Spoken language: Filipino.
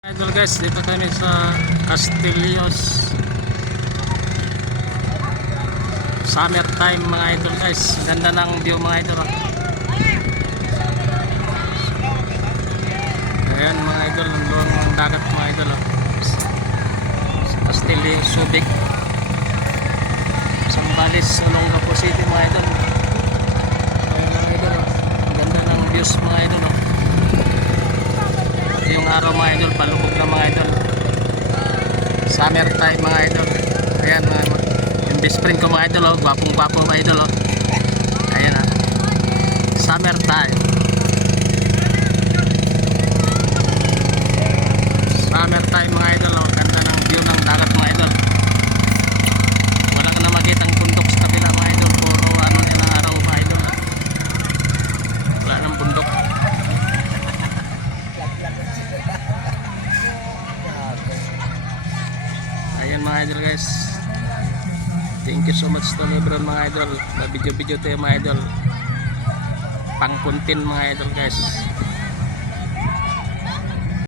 Idol guys, dito kami sa Castillos. Summer time mga idol guys. Ganda ng view mga idol. Ayan mga idol, ang luwang ng dagat mga idol. Sa Castillos, Subic, Zambales, Olongapo City mga idol. Ayan mga idol, ang ganda ng views mga idol. Yung araw mga idol, palubog na mga idol. Summer time mga idol. Ayan yung best friend ko mga idol, gwapong gwapo mga idol. Ayan summer time. Summer time mga idol. Ganda ng view ng dagat mga idol. Wala ka na makitang bundok sa kabila mga idol. Puro ano nila araw mga idol. Wala nang bundok. Ayan mga idol guys. Thank you so much to Lebron mga idol. Na video tayo mga idol. Pang content mga idol guys.